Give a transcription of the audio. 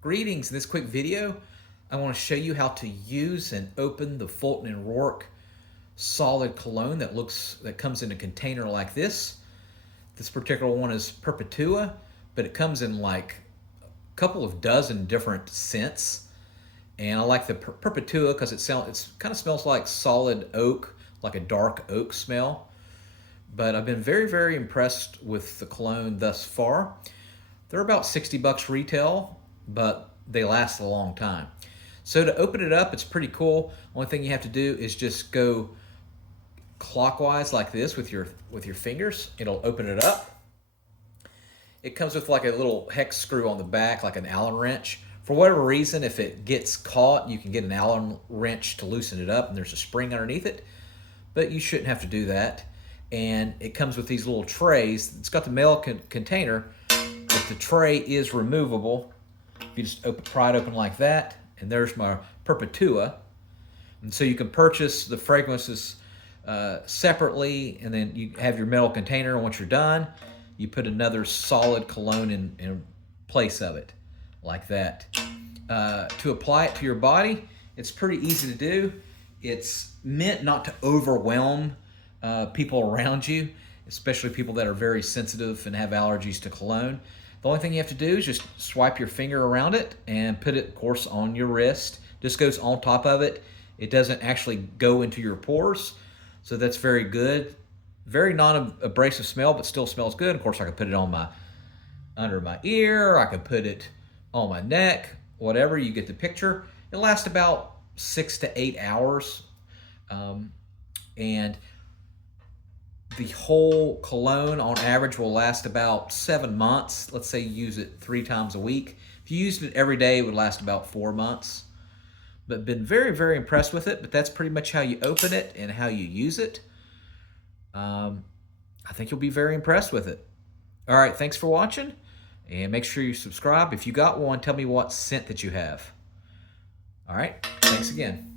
Greetings. In this quick video, I want to show you how to use and open the Fulton Roark solid cologne that comes in a container like this. This particular one is Perpetua, but it comes in like a couple of dozen different scents. And I like the Perpetua because it kind of smells like solid oak, like a dark oak smell. But I've been very, very impressed with the cologne thus far. They're about 60 bucks retail, but they last a long time. So to open it up, it's pretty cool. Only thing you have to do is just go clockwise like this with your fingers. It'll open it up. It comes with like a little hex screw on the back, like an Allen wrench. For whatever reason, if it gets caught, you can get an Allen wrench to loosen it up, and there's a spring underneath it, but you shouldn't have to do that. And it comes with these little trays. It's got the metal container, but the tray is removable. You just pry it open like that, and there's my Perpetua. And so you can purchase the fragrances separately, and then you have your metal container, and once you're done, you put another solid cologne in place of it, like that. To apply it to your body, it's pretty easy to do. It's meant not to overwhelm people around you, especially people that are very sensitive and have allergies to cologne. The only thing you have to do is just swipe your finger around it and put it, of course, on your wrist. Just goes on top of it. It doesn't actually go into your pores, so that's very good. Very non-abrasive smell, but still smells good. Of course, I could put it on under my ear. I could put it on my neck, whatever. You get the picture. It lasts about 6 to 8 hours, and the whole cologne on average will last about 7 months. Let's say you use it 3 times a week. If you used it every day, it would last about 4 months. But been very, very impressed with it. But that's pretty much how you open it and how you use it. I think you'll be very impressed with it. All right, thanks for watching. And make sure you subscribe. If you got one, tell me what scent that you have. All right, thanks again.